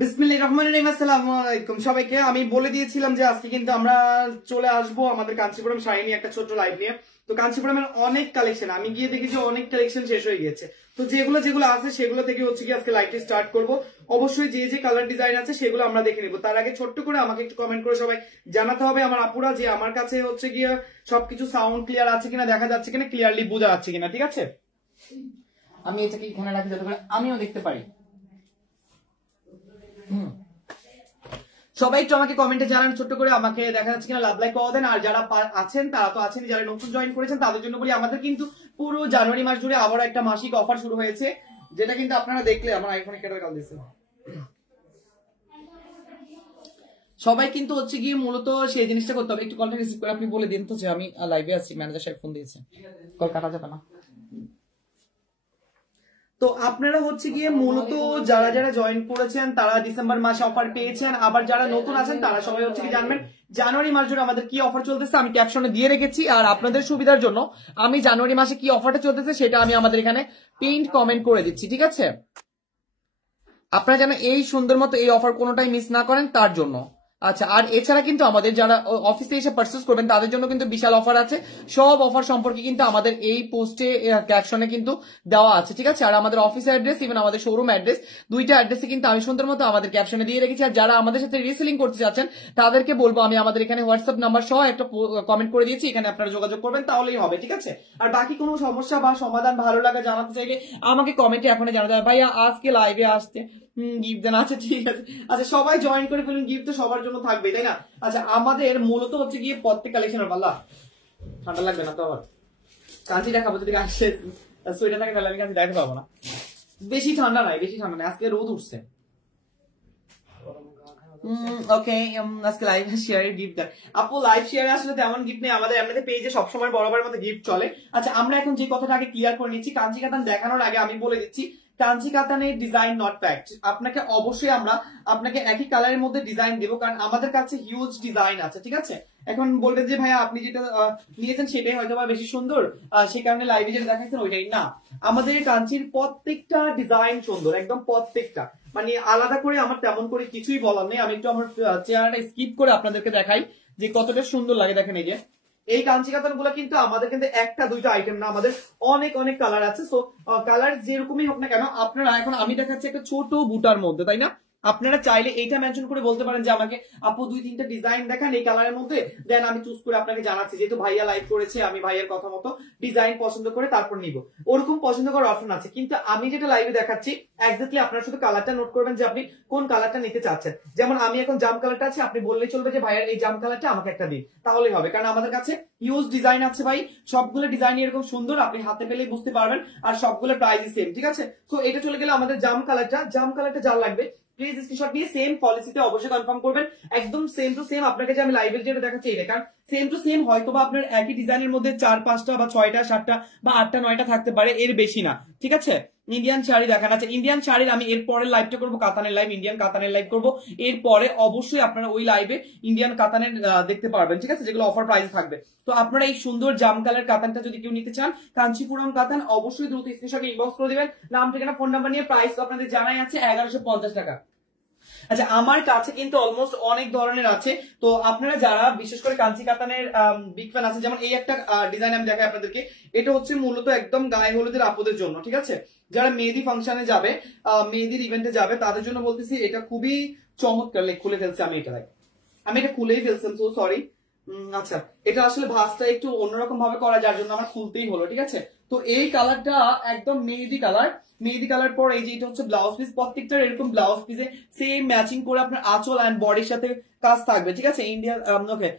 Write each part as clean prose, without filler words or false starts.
বিসমিল্লাহির রহমানির রহিম। আসসালামু আলাইকুম সবাইকে। আমি বলে দিয়েছিলাম যে আজকে কিন্তু আমরা চলে আসবো আমাদের কাঞ্চিপুরম শাড়ি নিয়ে একটা ছোট্ট লাইভ নিয়ে। তো কাঞ্চিপুরমের অনেক কালেকশন, আমি গিয়ে দেখি যে অনেক কালেকশন শেষ হয়ে গেছে। তো যেগুলো আছে সেগুলো থেকে হচ্ছে কি আজকে লাইভটি স্টার্ট করব। অবশ্যই যে কালার ডিজাইন আছে সেগুলো আমরা দেখে নিব। তার আগে ছোট্ট করে আমাকে একটু কমেন্ট করে সবাই জানাতে হবে আমার আপুরা যে আমার কাছে হচ্ছে গিয়ে সবকিছু সাউন্ড ক্লিয়ার আছে কিনা, দেখা যাচ্ছে কিনা, ক্লিয়ারলি বোঝা যাচ্ছে কিনা। ঠিক আছে, আমি এটাকে এখানে রাখি যাতে করে আমিও দেখতে পারি। সবাই একটু আমাকে কমেন্টে জানান ছোট্ট করে আমাকে দেখা যাচ্ছে কিনা, লাভ লাইক পাওয়া দেন। আর যারা আছেন তারা তো আছেন, যারা নতুন জয়েন করেছেন তাদের জন্য বলি আমাদের কিন্তু পুরো জানুয়ারি মাস জুড়ে আবার একটা মাসিক অফার শুরু হয়েছে, যেটা কিন্তু আপনারা দেখলে আমার আইফোনে কেটে কাল দিচ্ছে। সবাই কিন্তু হচ্ছে গিয়ে মূলত সেই জিনিসটা করতে হবে। একটু কলটা রিসিভ করে আপনি বলে দিন তো যে আমি লাইভে আছি, ম্যানেজার সাহেব ফোন দিয়েছে, কল কাটা যাবে না। তো আপনারা হচ্ছে গিয়ে মূলত যারা যারা জয়েন করেছেন তারা ডিসেম্বর মাসে অফার পেয়েছেন। আবার যারা নতুন আছেন তারা সবাই হচ্ছে কি জানবেন জানুয়ারি মাস জুড়ে আমাদের কি অফার চলতেছে আমি ক্যাপশনে দিয়ে রেখেছি। আর আপনাদের সুবিধার জন্য আমি জানুয়ারি মাসে কি অফারটা চলতেছে সেটা আমি আমাদের এখানে পিন কমেন্ট করে দিচ্ছি। ঠিক আছে, আপনারা যেন এই সুন্দর মতো এই অফার কোনোটাই মিস না করেন তার জন্য। আচ্ছা, আর এছাড়া কিন্তু আমাদের যারা অফিসে এসে পারচেজ করবেন তাদের জন্য কিন্তু বিশাল অফার আছে। সব অফার সম্পর্কে কিন্তু আমাদের এই পোস্টে ক্যাপশনে কিন্তু দেওয়া আছে। ঠিক আছে, আর আমাদের অফিস অ্যাড্রেস ইভেন আমাদের শোরুম অ্যাড্রেস দুইটা অ্যাড্রেসে কিন্তু আমি সুন্দর মতো আমাদের ক্যাপশনে দিয়ে রেখেছি। আর যারা আমাদের সাথে রিসেলিং করতে যাচ্ছেন তাদেরকে বলবো আমি আমাদের এখানে হোয়াটসঅ্যাপ নাম্বার সহ একটা কমেন্ট করে দিয়েছি, এখানে আপনারা যোগাযোগ করবেন তাহলেই হবে। ঠিক আছে, আর বাকি কোনো সমস্যা বা সমাধান ভালো লাগা জানাতে চাইলে আমাকে কমেন্টে এখনই জানাতে হবে ভাইয়া আজকে লাইভে আসতে গিফট দেন। আচ্ছা ঠিক আছে, আচ্ছা সবাই জয়েন করে ফেলুন, গিফট তো সবার জন্য থাকবে তাই না। আচ্ছা, আমাদের মূলত হচ্ছে গিয়ে প্রত্যেক কালেকশনের পাল্লা ঠান্ডা লাগবে না তো, আবার কাঁচি দেখাবো যদি আসে সোয়েটার থাকে তাহলে আমি কাঁচি দেখাতে পাবো না। বেশি ঠান্ডা নাই, বেশি ঠান্ডা নাই, আজকে রোদ উঠছে। ওকে, আজকে লাইভ শেয়ারের গিফট দেন আপু। লাইভ শেয়ারে আসলে তেমন গিফট নেই আমাদের, এমনিতে পেজে সবসময় বরাবর মতো গিফট চলে। আচ্ছা, আমরা এখন যে কথাটা আগে ক্লিয়ার করে নিচ্ছি, কাঞ্চি কাতান দেখানোর আগে আমি বলে দিচ্ছি কাঞ্চি কাতানের ডিজাইন নট প্যাক্ট। আপনাকে অবশ্যই আমরা আপনাকে একই কালারের মধ্যে ডিজাইন দেবো, কারণ আমাদের কাছে হিউজ ডিজাইন আছে। ঠিক আছে, এখন বলবেন যে ভাইয়া আপনি যেটা নিয়েছেন সেটাই হয়তো বা বেশি সুন্দর, সেই কারণে লাইভে যেটা দেখাচ্ছেন ওইটাই না। আমাদের কাঞ্চির প্রত্যেকটা ডিজাইন সুন্দর, একদম প্রত্যেকটা, মানে আলাদা করে আমার তেমন করে কিছুই বলার নেই। আমি একটু আমার চেহারাটা স্কিপ করে আপনাদেরকে দেখাই যে কতটা সুন্দর লাগে। দেখেন এই যে এই কাঞ্চি কাতান গুলো কিন্তু আমাদের কিন্তু একটা দুইটা আইটেম না, আমাদের অনেক অনেক কালার আছে। সো কালার যেরকমই হোক না কেন আপনারা, এখন আমি দেখাচ্ছি একটা ছোট বুটার মধ্যে, তাই না, আপনারা চাইলে এইটা মেনশন করে বলতে পারেন যে আমাকে আপু 2-3টা ডিজাইন দেখান এই কালারের মধ্যে, দেন আমি চুজ করে আপনাকে জানাচ্ছি। যেহেতু ভাইয়া লাইভ করেছে আমি ভাইয়ের কথা মতো ডিজাইন পছন্দ করে তারপর নিব, ওরকম পছন্দ করার অপশন আছে। কিন্তু আমি যেটা লাইভে দেখাচ্ছি এক্স্যাক্টলি আপনারা শুধু কালারটা নোট করবেন যে আপনি কোন কালারটা নিতে চাচ্ছেন। যেমন আমি এখন জাম কালারটা আছে, আপনি বললেই চলবে যে ভাইয়ের এই জাম কালারটা আমাকে একটা দিন, তাহলেই হবে। কারণ আমাদের কাছে ইউজ ডিজাইন আছে ভাই, সবগুলো ডিজাইন এরকম সুন্দর, আপনি হাতে পেলেই বুঝতে পারবেন। আর সবগুলো প্রাইসই সেম। ঠিক আছে, তো এটা চলে গেলে আমাদের জাম কালারটা যার লাগবে প্লিজ স্ক্রিনশট নিয়ে সেম পলিসিতে অবশ্যই কনফার্ম করবেন। একদম সেম টু সেম আপনাকে যে আমি লাইভে যেটা দেখাচ্ছি এটা, কারণ সেম টু সেম হয়তো বা আপনার একই ডিজাইনের মধ্যে 4-5টা বা 6টা 7টা বা 8টা 9টা থাকতে পারে, এর বেশি না। ঠিক আছে, ইন্ডিয়ান শাড়ি দেখান। আছে ইন্ডিয়ান শাড়ির আমি এর পরের লাইভটা করবো কাতানের লাইভ, ইন্ডিয়ান কাতানের লাইভ করবো। এরপরে অবশ্যই আপনারা ওই লাইভে ইন্ডিয়ান কাতানের দেখতে পারবেন। ঠিক আছে, যেগুলো অফার প্রাইস থাকবে। তো আপনারা এই সুন্দর জাম কালার কাতানটা যদি কেউ নিতে চান, কাঞ্চিপুরম কাতান, অবশ্যই দ্রুত স্ক্রিনশটে ইনবক্স করে দিবেন, নাম ঠিকানা ফোন নাম্বার নিয়ে। প্রাইস তো আপনাদের জানাই আছে 1150 টাকা। আচ্ছা, আমার কাছে কিন্তু অলমোস্ট অনেক ধরনের আছে। তো আপনারা যারা বিশেষ করে কাঞ্চি কাতানের বিগ ফ্যান আছে, যেমন এই একটা ডিজাইন আমি দেখাই আপনাদেরকে। এটা হচ্ছে মূলত একদম গায়ে হলুদের আপুদের জন্য। ঠিক আছে, যারা মেহেদি ফাংশনে যাবে, মেহেদির ইভেন্টে যাবে তাদের জন্য বলতেছি এটা খুবই চমৎকার। খুলে ফেলছি আমি এটা খুলেই ফেলছিলাম, সো সরি। আচ্ছা, এটা আসলে ভাঁজটা একটু অন্যরকম ভাবে করা, যার জন্য আমার খুলতেই হলো। ঠিক আছে, তো এই কালারটা একদম মেহেদি কালার, মেহেদি কালার পর এই যে এটা হচ্ছে ব্লাউজ পিস, প্রত্যেকটার এরকম ব্লাউজ পিসে সেম ম্যাচিং করে আপনার আঁচল এন্ড বডির সাথে কাজ থাকবে, ঠিক আছে। ইন্ডিয়া ওকে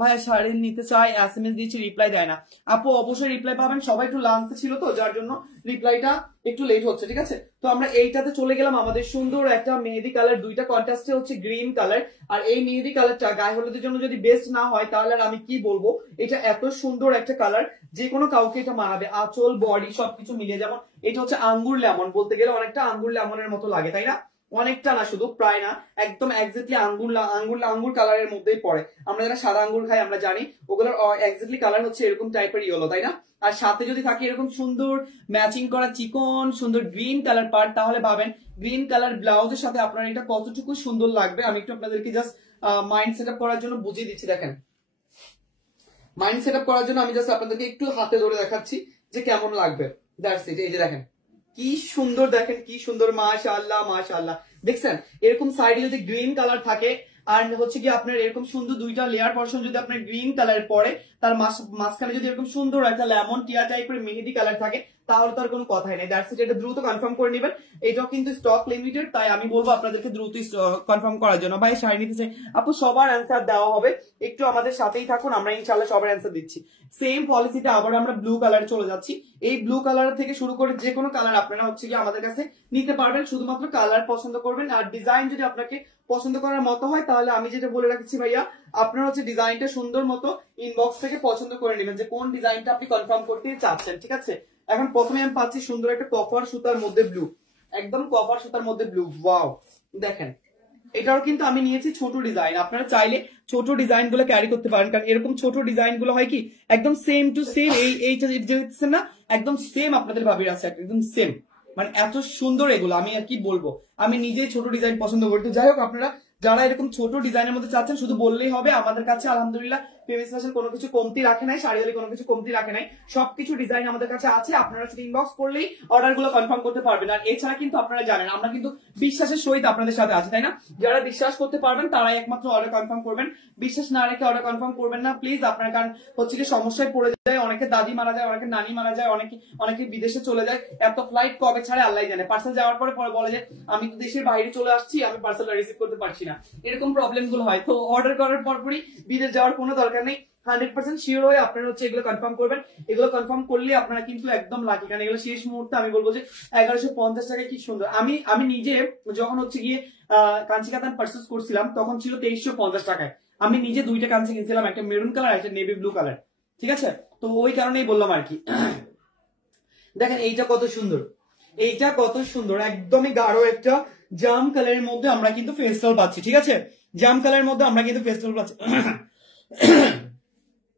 ভাইয়া শাড়ি নিতে চাই, এসএমএস দিয়েছি, রিপ্লাই দেয় না। আপু অবশ্যই রিপ্লাই পাবেন, সবাই একটু লাঞ্চে ছিল তো যার জন্য রিপ্লাইটা একটু লেট হচ্ছে, ঠিক আছে। তো আমরা এইটাতে চলে গেলাম, আমাদের সুন্দর একটা মেহেদি কালার, দুইটা কন্ট্রাস্টে হচ্ছে গ্রিন কালার। আর এই মেহেদি কালারটা গায়ে হলুদের জন্য যদি বেস্ট না হয় তাহলে আর আমি কি বলবো, এটা এত সুন্দর একটা কালার, যে কোনো কাউকে এটা মানাবে, আঁচল বডি সবকিছু মিলিয়ে। যেমন এটা হচ্ছে আঙ্গুর লেমন, বলতে গেলে অনেকটা আঙ্গুর লেমনের মতো লাগে, তাই না? অনেকটা না, শুধু প্রায় না, একদম এক্স্যাক্টলি আঙ্গুর কালারের মধ্যেই পড়ে। আমরা যারা সাদা আঙ্গুর খাই আমরা জানি ওগুলোর এক্স্যাক্টলি কালার হচ্ছে এরকম টাইপের ইয়েলো, তাই না? আর সাথে যদি থাকে এরকম সুন্দর ম্যাচিং করা চিকন সুন্দর গ্রিন কালার পার্ট, তাহলে ভাবেন গ্রিন কালার ব্লাউজের সাথে আপনার এটা কতটুকু সুন্দর লাগবে। আমি একটু আপনাদেরকে জাস্ট মাইন্ড সেট আপ করার জন্য বুঝিয়ে দিচ্ছি। দেখেন, মাইন্ড সেট আপ করার জন্য আমি জাস্ট আপনাদেরকে একটু হাতে ধরে দেখাচ্ছি যে কেমন লাগবে। That's it. এই যে দেখেন কি সুন্দর, দেখেন কি সুন্দর, মাশাআল্লাহ মাশাআল্লাহ। দেখছেন এরকম সাইডে যদি গ্রিন কালার থাকে আর হচ্ছে কি আপনার এরকম সুন্দর দুইটা লেয়ার পোরশন যদি আপনার গ্রিন কালার পরে, তার মাঝখানে যদি এরকম সুন্দর একটা লেমন টিয়া টাইপের মেহেদি কালার থাকে, তাহলে তার কোনো কথাই নেই। That's it. এটা দ্রুত কনফার্ম করে নেবেন, এটাও কিন্তু স্টক লিমিটেড, তাই আমি বলবো আপনাদেরকে দ্রুত কনফার্ম করার জন্য। ভাই শাড়ি নিতেছে আপু, সবার অ্যান্সার দেওয়া হবে, একটু আমাদের সাথেই থাকুন, আমরা ইনশাআল্লাহ সবার অ্যান্সার দিচ্ছি। সেম পলিসিতে আবার আমরা ব্লু কালার চলে যাচ্ছি। এই ব্লু কালার থেকে শুরু করে যে কোনো কালার আপনারা হচ্ছে কি আমাদের কাছে নিতে পারবেন, শুধুমাত্র কালার পছন্দ করবেন। আর ডিজাইন যদি আপনাকে পছন্দ করার মতো হয় তাহলে আমি যেটা বলে রাখছি ভাইয়া, আপনারা হচ্ছে ডিজাইনটা সুন্দর মতো ইনবক্স থেকে পছন্দ করে নেবেন যে কোন ডিজাইনটা আপনি কনফার্ম করতে চাচ্ছেন, ঠিক আছে। এখন প্রথমে আমি পাচ্ছি সুন্দর একটা কপার সুতার মধ্যে ব্লু, একদম কপার সুতার মধ্যে ব্লু, ওয়াও। দেখেন এটাও কিন্তু আমি নিয়েছি ছোট ডিজাইন, আপনারা চাইলে ছোট ডিজাইন গুলো ক্যারি করতে পারেন, কারণ এরকম ছোট ডিজাইন গুলো হয় কি একদম সেম টু সেম, এইটা যে হচ্ছে না একদম সেম আপনাদের ভাবির আছে একদম সেম, মানে এত সুন্দর এগুলো আমি আর কি বলবো। আমি নিজেই ছোট ডিজাইন পছন্দ করি। তো যাই হোক, আপনারা যারা এরকম ছোট ডিজাইনের মধ্যে চাচ্ছেন শুধু বললেই হবে, আমাদের কাছে আলহামদুলিল্লাহ ফেমাস ফ্যাশন কোনো কিছু কমতি রাখে নাই, শাড়িওয়ালি কোনো কিছু কমতি রাখে নাই, সবকিছু ডিজাইন আমাদের কাছে আছে। আপনারা শুধু ইনবক্স করলেই অর্ডার গুলো কনফার্ম করতে পারবেন। আর এছাড়া কিন্তু আপনারা জানেন আমরা কিন্তু বিশ্বাসের সহিত আপনাদের সাথে আছি, তাই না? যারা বিশ্বাস করতে পারবেন তারাই একমাত্র অর্ডার কনফার্ম করবেন, বিশ্বাস না রেখে অর্ডার কনফার্ম করবেন না প্লিজ। আপনার কারণ হচ্ছে কি সমস্যায় পড়ে যায়, অনেকে দাদি মারা যায়, অনেকে নানি মারা যায়, অনেকে বিদেশে চলে যায়, এত ফ্লাইট কবে ছাড়ে আল্লাহ জানে। পার্সেল যাওয়ার পরে বলে যে আমি তো দেশের বাইরে চলে আসছি, আমি পার্সেলটা রিসিভ করতে পারছি না, এরকম প্রবলেম গুলো হয়। তো অর্ডার করার পরপরই বিদেশ যাওয়ার কোনো দরকার নেই, 100% শিওর হয়ে আপনারা হচ্ছে এগুলো কনফার্ম করবেন। এগুলো কনফার্ম করলে আপনারা কিন্তু একদম লাকি, কারণ এগুলো শেষ মুহূর্তে আমি বলবো যে 1150 টাকায় কি সুন্দর। আমি নিজে যখন হচ্ছে গিয়ে কাঞ্চি কাতান পারচেজ করছিলাম তখন ছিল 2350 টাকায়। আমি নিজে দুইটা কাঞ্চি কিনছিলাম, একটা মেরুন কালার একটা নেভি ব্লু কালার, ঠিক আছে। তো ওই কারণেই বললাম আর কি। দেখেন এইটা কত সুন্দর, এইটা কত সুন্দর, একদমই গাঢ় একটা জাম কালারের মধ্যে আমরা কিন্তু ফেস্টাল পাচ্ছি, ঠিক আছে। জাম কালারের মধ্যে আমরা কিন্তু ফেস্টাল পাচ্ছি।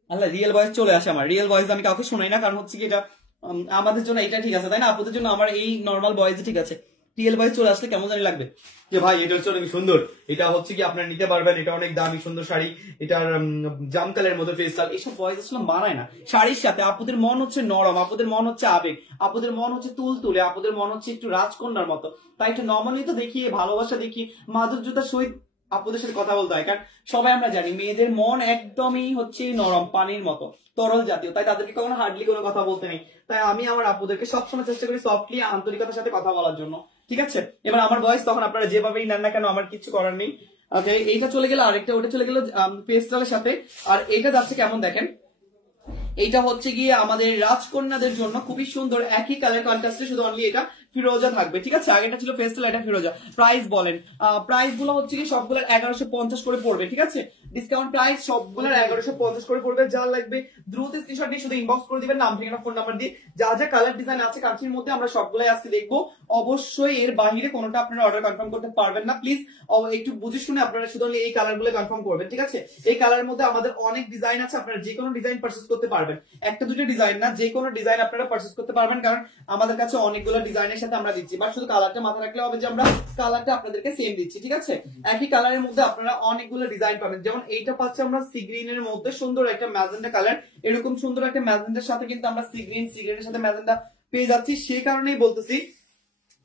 আল্লাহ, রিয়েল ভয়েস চলে আসে আমার, রিয়েল ভয়েস আমি কাউকে শোনাই না, কারণ হচ্ছে কি এটা আমাদের জন্য এটা ঠিক আছে, তাই না? আপনাদের জন্য আমার এই নর্মাল ভয়েস ঠিক আছে, রিয়েল ভয়েস চলে আসলে কেমন জানি লাগবে যে ভাই এটা হচ্ছে অনেক সুন্দর, এটা হচ্ছে কি আপনারা নিতে পারবেন, এটা অনেক দামি সুন্দর শাড়ি, এটার জাম কালারের মধ্যে ফেস্টাল, এইসব ভয়েস আসলে মানায় না শাড়ির সাথে। আপুদের মন হচ্ছে নরম, আপুদের মন হচ্ছে আবেগ, আপুদের মন হচ্ছে তুলতুলে, আপুদের মন হচ্ছে একটু রাজকন্যার মতো, তাই একটু নর্মালি তো দেখিয়ে ভালোবাসা দেখিয়ে মাধুর্যতার সহিত আপুদের সাথে কথা বলতে হয়। কারণ সবাই আমরা জানি মেয়েদের মন একদমই হচ্ছে নরম পানির মতো তরল জাতীয়, তাই তাদেরকে কখনো হার্ডলি কোনো কথা বলতে নেই। তাই আমি আমার আপুদেরকে সবসময় চেষ্টা করি সফটলি আন্তরিকতার সাথে কথা বলার জন্য, ঠিক আছে। এবার আমার ভয়েস তখন আপনারা যেভাবেই নেন না কেন আমার কিছু করার নেই। ওকে, এইটা চলে গেল, আরেকটা ওটা চলে গেল পেস্টালের সাথে। আর এটা যাচ্ছে কেমন দেখেন, এইটা হচ্ছে গিয়ে আমাদের রাজকন্যাদের জন্য খুবই সুন্দর, একই কালার কন্ট্রাস্টে, শুধু অনলি এটা ফিরোজা থাকবে, ঠিক আছে। আগেটা ছিল পেস্টেল, এটা ফিরোজা। প্রাইস বলেন, প্রাইস গুলো হচ্ছে কি সবগুলোর 1150 করে পড়বে, ঠিক আছে। ডিসকাউন্ট প্রাইস সবগুলোর 1150 করে পড়বে। যা লাগবে দ্রুত স্ক্রিনশট দিয়ে শুধু ইনবক্স করে দিবেন, নাম ঠিকানা ফোন নাম্বার দিয়ে। যা যা কালার ডিজাইন আছে কাঁচির মধ্যে আমরা সবগুলাই আজকে দেখবো, অবশ্যই এর বাইরে কোনোটা আপনারা অর্ডার কনফার্ম করতে পারবেন না, প্লিজ একটু বুঝে শুনে আপনারা শুধু এই কালার গুলো কনফার্ম করবেন, ঠিক আছে। এই কালারের মধ্যে আমাদের অনেক ডিজাইন আছে, আপনারা যে কোনো ডিজাইন পারচেজ করতে পারবেন, একটা দুটো ডিজাইন না, যে কোনো ডিজাইন আপনারা পারচেজ করতে পারবেন, কারণ আমাদের কাছে অনেকগুলো ডিজাইনের সাথে আমরা দিচ্ছি। বাট শুধু কালারটা মাথায় রাখলে হবে যে আমরা কালারটা আপনাদেরকে সেম দিচ্ছি, ঠিক আছে। একই কালারের মধ্যে আপনারা অনেকগুলো ডিজাইন পাবেন, যেমন এইটা পাচ্ছি আমরা সি গ্রিনের মধ্যে সুন্দর একটা ম্যাজেন্টা কালার, এরকম সুন্দর একটা ম্যাজেন্টার সাথে কিন্তু আমরা সি গ্রিনের সাথে ম্যাজেন্টা পেয়ে যাচ্ছি। সেই কারণেই বলতেছি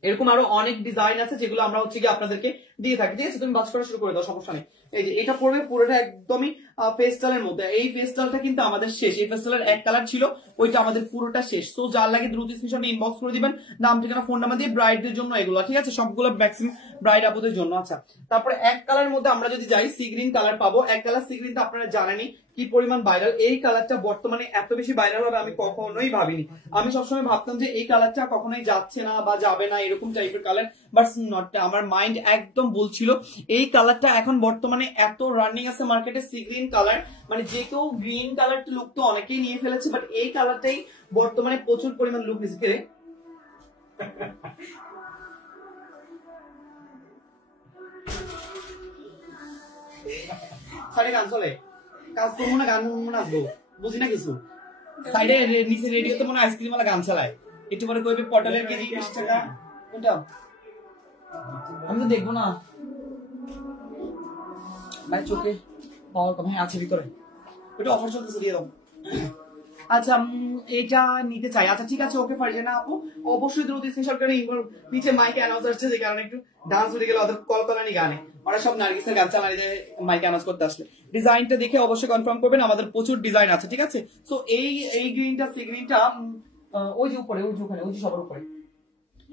এরকম আরো অনেক ডিজাইন আছে যেগুলো আমরা হচ্ছে কি আপনাদেরকে দিয়ে থাকি, ঠিক আছে? তুমি বাস করা শুরু করে দাও, সমস্যা নেই। এই যে এটা পড়বে পুরোটা একদমই পেস্টালের মধ্যে। এই পেস্টালটা কিন্তু আমাদের শেষ, এই পেস্টালের এক কালার ছিল, ওইটা আমাদের পুরোটা শেষ। সো যার লাগে দ্রুত স্ক্রিনশট ইনবক্স করে দিবেন, নাম ঠিকানা ফোন নাম্বার দিয়ে, ব্রাইডদের জন্য এগুলো, ঠিক আছে? সবগুলো ম্যাক্সিমাম ব্রাইড আপুদের জন্য। আচ্ছা, তারপরে এক কালারের মধ্যে আমরা যদি যাই, সি গ্রিন কালার পাবো। এক কালার সি গ্রিন তো আপনারা জানেনই কি পরিমাণ ভাইরাল। এই কালারটা বর্তমানে এত বেশি ভাইরাল হবে আমি কখনোই ভাবিনি। আমি সবসময় ভাবতাম যে এই কালারটা কখনোই যাচ্ছে না বা যাবে না এরকম টাইপের কালার, বাট নট, আমার মাইন্ড একদম বলছিল এই কালারটা এখন বর্তমানে এত রানিং আছে মার্কেটে, সি গ্রিন কালার। মানে যে কেউ গ্রিন কালার লুক তো অনেকেই নিয়ে ফেলেছে, বাট এই কালারটাই বর্তমানে প্রচুর পরিমাণ লুক নিচ্ছে। সাড়ে গান চলে, কাজ করবো না, গান নাচবো, বুঝি না কিছু। সাইডে নিচে রেডিওতে মনে আইসক্রিম ওয়ালা গান চালায়, একটু পরে কইবে পটলের কেজি 20 টাকা। কোনটা? আমি তো দেখবো না ভাই, চোখে পাওয়ার কম। হ্যাঁ আছে ভিতরে, ওটা অফার চলতেছে, দিয়ে দাও। আচ্ছা, এটা নিতে চাই। আচ্ছা ঠিক আছে, ওকে ফারজানা আপু, অবশ্যই দ্রুত স্ক্রিনশট করে নিচে মাইকে অ্যানাউন্স আসছে, যে কারণে একটু ডান্স হয়ে গেল ওদের কলকলানি গানে, ওরা সব নার্গিসের গান চালানি দিয়ে মাইকে অ্যানাউন্স করতে আসলে। ডিজাইনটা দেখে অবশ্যই কনফার্ম করবেন, আমাদের প্রচুর ডিজাইন আছে, ঠিক আছে? সো এই গ্রিনটা, সি গ্রিনটা ওই যে উপরে, ওই যে ওখানে, ওই যে সবার উপরে।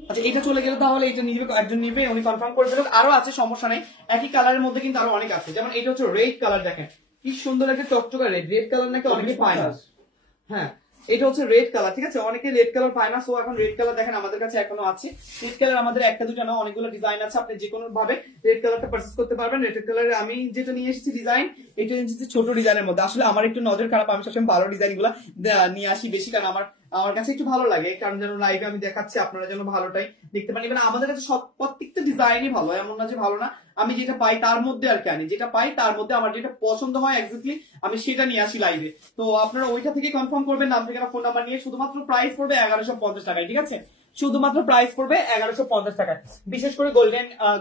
আচ্ছা এটা চলে গেলে তাহলে এটা নিবে, একজন নিবে, উনি কনফার্ম করে ফেলুন। আরো আছে, সমস্যা নেই, একই কালারের মধ্যে কিন্তু আরো অনেক আছে। যেমন এটা হচ্ছে রেড কালার, দেখেন কি সুন্দর একটা টকটকা রেড। রেড কালার নাকি অনেকে পায় না। হ্যাঁ এটা হচ্ছে রেড কালার, ঠিক আছে? অনেকে রেড কালার পায় না, সো এখন রেড কালার দেখেন আমাদের কাছে এখনো আছে। রেড কালার আমাদের একটা দুটো না, অনেকগুলো ডিজাইন আছে, আপনি যে কোনো ভাবে রেড কালারটা পারচেজ করতে পারবেন। রেড কালারে আমি যেটা নিয়ে এসেছি ডিজাইন, এটা এসেছে ছোট ডিজাইনের মধ্যে। আসলে আমার একটু নজর খারাপ, আমি সবসময় ভালো ডিজাইন গুলা নিয়ে আসি বেশি, কারণ আমার কাছে একটু ভালো লাগে, কারণ যেন লাইভে আমি দেখাচ্ছি, আপনারা যেন ভালোটাই দেখতে পান। মানে আমাদের কাছে সব প্রত্যেকটা ডিজাইনই ভালো, এমন না যে ভালো না। আমি যেটা পাই তার মধ্যে আর কি আনি, যেটা পাই তার মধ্যে আমার যেটা পছন্দ হয় এক্স্যাক্টলি আমি সেটা নিয়ে আসি লাইভে। তো আপনারা ওইটা থেকে কনফার্ম করবেন, নাম ঠিকানা ফোন নাম্বার নিয়ে। শুধুমাত্র প্রাইস পড়বে 1150 টাকায়, ঠিক আছে? শুধুমাত্র প্রাইস পড়বে 1150 টাকায়। বিশেষ করে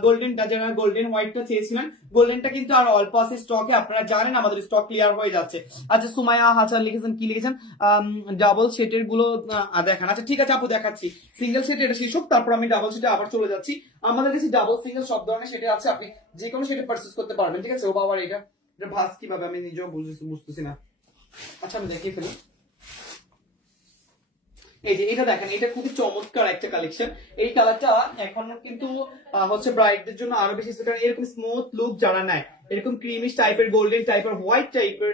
গোল্ডেনটা, যারা গোল্ডেন হোয়াইটটা চেয়েছিলেন, গোল্ডেনটা কিন্তু আর অল্প আছে স্টকে, আপনারা জানেন আমাদের স্টক ক্লিয়ার হয়ে যাচ্ছে। আচ্ছা সুমাইয়া হাসান লিখেছেন, কি লিখেছেন? ডাবল সেটের গুলো দেখান। আচ্ছা ঠিক আছে আপু, দেখাচ্ছি। সিঙ্গেল সেট এটা শেষ হোক, তারপর আমি ডাবল সেটে আবার চলে যাচ্ছি। আমাদের কাছে ডাবল সিঙ্গেল সব ধরনের সেটে আছে, আপনি যে কোনো সেটে পারচেজ করতে পারবেন, ঠিক আছে? ও বাবার এটা ভাস কিভাবে আমি নিজেও বুঝতেছি না। আচ্ছা আমি দেখিয়ে ফেলি। এই যে এটা দেখেন, এটা খুবই চমৎকার একটা কালেকশন। এই কালারটা এখন কিন্তু হচ্ছে ব্রাইডদের জন্য আরো বেশি, কারণ এরকম স্মুথ লুক যারা নেয়, এরকম ক্রিমিশ টাইপের, গোল্ডেন টাইপের, হোয়াইট টাইপের,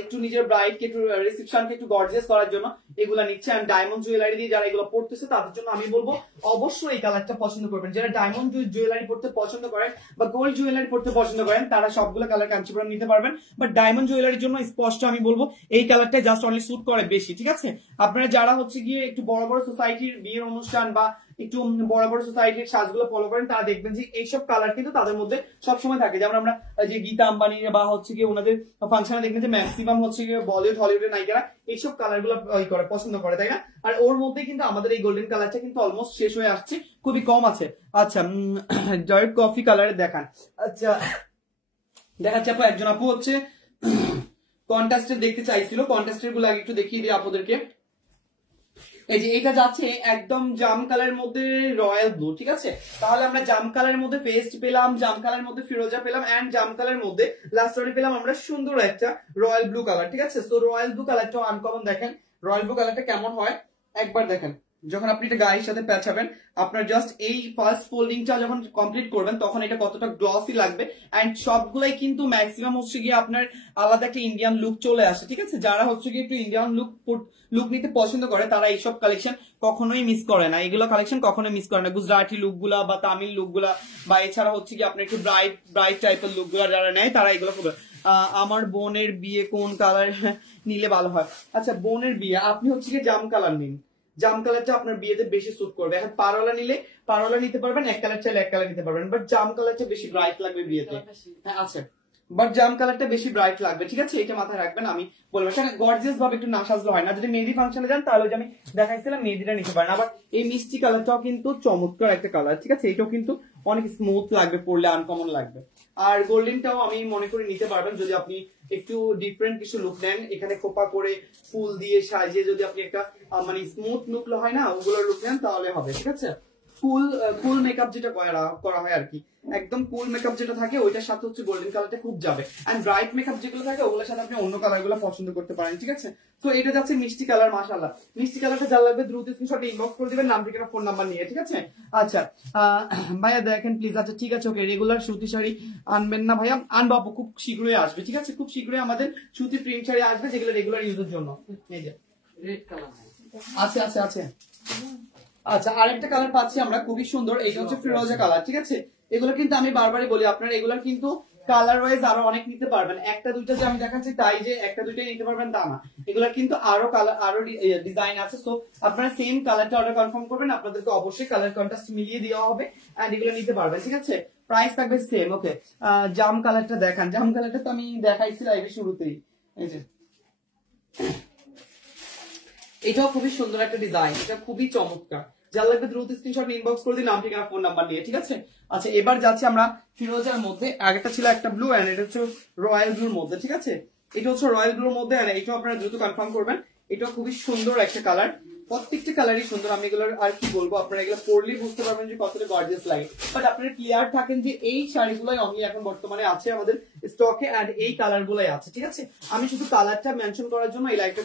একটু নিজের ব্রাইডকে একটু রিসেপশনকে একটু গর্জিয়াস করার জন্য এগুলা নিচ্ছে। আর ডায়মন্ড জুয়েলারি দিয়ে যারা এগুলো পড়তেছে তাদের জন্য আমি বলবো অবশ্যই এই কালারটা পছন্দ করবেন। যারা ডায়মন্ড জুয়েলারি পড়তে পছন্দ করেন বা গোল্ড জুয়েলারি পড়তে পছন্দ করেন, তারা সবগুলো কালার কাঞ্চিপুরম নিতে পারবেন। বাট ডায়মন্ড জুয়েলারির জন্য স্পষ্ট আমি বলবো এই কালারটা জাস্ট অনলি স্যুট করে বেশি, ঠিক আছে? আপনারা যারা হচ্ছে গিয়ে একটু বড় বড় সোসাইটির বিয়ের অনুষ্ঠান বা একটু বড় বড় সোসাইটির সাজগুলো ফলো করেন, তারা দেখবেন যে এইসব কালার কিন্তু তাদের মধ্যে সবসময় থাকে। যেমন আমরা যে গীতা আম্বানি বা হচ্ছে গিয়ে ওনাদের ফাংশনে দেখবেন যে ম্যাক্সিমাম হচ্ছে গিয়ে বলিউড হলিউডের নায়িকারা এইসব কালার গুলো করে পছন্দ করে, তাই না? আর ওর মধ্যে কিন্তু আমাদের এই গোল্ডেন কালারটা কিন্তু অলমোস্ট শেষ হয়ে আসছে, খুবই কম আছে। আচ্ছা জয়েড কফি কালারে দেখান। আচ্ছা দেখাচ্ছে আপু, একজন আপু হচ্ছে কন্ট্রাস্টের দেখতে চাইছিল, কন্ট্রাস্টের গুলো আগে একটু দেখিয়ে দিই আপনাদেরকে। এই যে এটা যাচ্ছে একদম জাম কালারের মধ্যে রয়্যাল ব্লু, ঠিক আছে? তাহলে আমরা জাম কালারের মধ্যে পেস্ট পেলাম, জাম কালারের মধ্যে ফিরোজা পেলাম, এন্ড জাম কালারের মধ্যে লাস্ট পেলাম আমরা সুন্দর একটা রয়্যাল ব্লু কালার, ঠিক আছে? তো রয়্যাল ব্লু কালারটা আনকমন, দেখেন রয়্যাল ব্লু কালারটা কেমন হয় একবার দেখেন। যখন আপনি এটা গায়ের সাথে পেঁচাবেন, আপনার জাস্ট এই ফার্স্ট ফোল্ডিংটা যখন কমপ্লিট করবেন তখন এটা কতটা গ্লসি লাগবে। এন্ড সবগুলাই কিন্তু ম্যাক্সিমাম হচ্ছে গিয়ে আপনার আলাদা একটা ইন্ডিয়ান লুক চলে আসে, ঠিক আছে? যারা হচ্ছে গিয়ে একটু ইন্ডিয়ান লুক নিতে পছন্দ করে তারা এইসব কালেকশন কখনোই মিস করে না, এগুলো কালেকশন কখনোই মিস করে না। গুজরাটি লুক গুলা বা তামিল লুক গুলা বা এছাড়া হচ্ছে কি আপনার একটু ব্রাইট টাইপের লুক গুলা যারা নেয় তারা এগুলো খুব। আমার বোনের বিয়ে কোন কালার নিলে ভালো হয়? আচ্ছা বোনের বিয়ে আপনি হচ্ছে গিয়ে জাম কালার নিন, জাম কালারটা আপনার বিয়েতে বেশি স্যুট করবে। এখন পারওয়ালা নিলে পারওয়ালা নিতে পারবেন, এক কালার চাইলে এক কালার নিতে পারবেন, বাট জাম কালারটা বেশি ব্রাইট লাগবে বিয়েতে। হ্যাঁ আচ্ছা, বাট জাম কালারটা বেশি ব্রাইট লাগবে, ঠিক আছে? এটা মাথায় রাখবেন। আমি বলবো সেটা গর্জিয়াস ভাবে একটু না সাজলে হয় না। যদি মেহেদি ফাংশনে যান তাহলে আমি দেখাইছিলাম মেহেদিটা নিতে পারেন। আবার এই মিষ্টি কালারটাও কিন্তু চমৎকার একটা কালার, ঠিক আছে? এটাও কিন্তু অনেক স্মুথ লাগবে, পরলে আনকমন লাগবে। আর গোল্ডেনটাও আমি মনে করি নিতে পারবেন যদি আপনি একটু ডিফারেন্ট কিছু লুক নেন, এখানে খোপা করে ফুল দিয়ে সাজিয়ে যদি আপনি একটা মানে স্মুথ লুক হয় না ওগুলোর লুক নেন তাহলে হবে, ঠিক আছে? কুল মেকআপ যেটা করা হয় আর কি, একদম কুল মেকআপ যেটা থাকে ওইটার সাথে হচ্ছে গোল্ডেন কালারটা খুব যাবে। এন্ড ব্রাইট মেকআপ যেগুলো থাকে ওগুলোর সাথে আপনি অন্য কালার গুলো পছন্দ করতে পারেন, ঠিক আছে। তো এটা যাচ্ছে মিষ্টি কালার, মাশাআল্লাহ। মিষ্টি কালারটা যা লাগবে দ্রুত স্ক্রিনশট ইনবক্স করে দিবেন নাম ঠিকানা ফোন নাম্বার নিয়ে, ঠিক আছে। আচ্ছা ভাইয়া দেখেন প্লিজ। আচ্ছা ঠিক আছে, ওকে। রেগুলার সুতি শাড়ি আনবেন না ভাইয়া? আনবো আপু, খুব শীঘ্রই আসবে, ঠিক আছে। খুব শীঘ্রই আমাদের সুতি প্রিন্ট শাড়ি আসবে যেগুলো রেগুলার ইউজের জন্য। এই যে রেড কালার আছে আছে আছে। আচ্ছা আরেকটা কালার পাচ্ছি আমরা খুবই সুন্দর, এইটা হচ্ছে ফিরোজা কালার, ঠিক আছে। এগুলো কিন্তু আমি বারবারই বলি আপনারা এগুলো কিন্তু কালার ওয়াইজ আরো অনেক নিতে পারবেন। একটা দুইটা যে আমি দেখাচ্ছি তাই যে একটা দুইটাই নিতে পারবেন তা না, এগুলো কিন্তু আরো কালার আরো ডিজাইন আছে। সো আপনারা সেম কালারটা অর্ডার কনফার্ম করবেন, আপনাদেরকে অবশ্যই কালার কন্ট্রাস্ট মিলিয়ে দেওয়া হবে এন্ড এগুলো নিতে পারবেন, ঠিক আছে। প্রাইস থাকবে সেম, ওকে। জাম কালারটা দেখান। জাম কালারটা তো আমি দেখাইছি লাইভে শুরুতেই, এই যে এটাও খুবই সুন্দর একটা ডিজাইন, এটা খুবই চমৎকার। যার লাগবে দ্রুত স্ক্রিনশট ইনবক্স করে দিন নাম ঠিকানা ফোন নাম্বার নিয়ে, ঠিক আছে। আচ্ছা এবার যাচ্ছি আমরা ফিরোজার মধ্যে। আগেটা ছিল একটা ব্লু এন্ড এটা হচ্ছে রয়্যাল ব্লুর মধ্যে, ঠিক আছে। এটা হচ্ছে রয়্যাল ব্লুর মধ্যে আর এটাও আপনারা দ্রুত কনফার্ম করবেন। এটাও খুবই সুন্দর একটা কালার, প্রত্যেকটা কালারই সুন্দর। আমি এগুলোর আর কি বলবো, আপনারা এগুলো পরলেই বুঝতে পারবেন যে কতটা গর্জিয়াস লাগে। বাট আপনারা ক্লিয়ার থাকেন যে এই শাড়িগুলোই অনলি এখন বর্তমানে আছে আমাদের স্টকে এন্ড এই কালার গুলাই আছে, ঠিক আছে। আমি শুধু কালারটা মেনশন করার জন্য এই লাইটটা